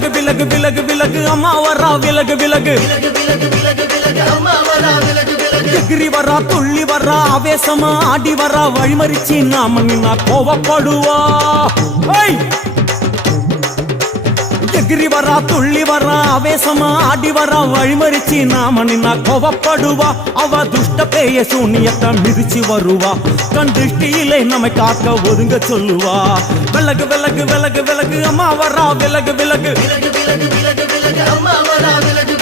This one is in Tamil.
விலகு விலகு விலகு விலகு அம்மா வரா விலகு விலகு எகிரி வரா துள்ளி வரா ஆவேசமா ஆடி வரா வழிமறிச்சு நாம நின்னா கோவப்படுவா எகிரி வரா துள்ளி வரா ஆவேசமா ஆடி வரா வழிமறிச்சு நாம நின்னா கோவப்படுவா அவ துஷ்ட பேய சூனியத்தை மிதிச்சு வருவா கண் திருஷ்டியிலே நம்மை காக்க ஒதுங்க சொல்லுவா விலகு விலகு விலகு விலகு அம்மா வரா விலகு விலகு அம்மா வரா விலகு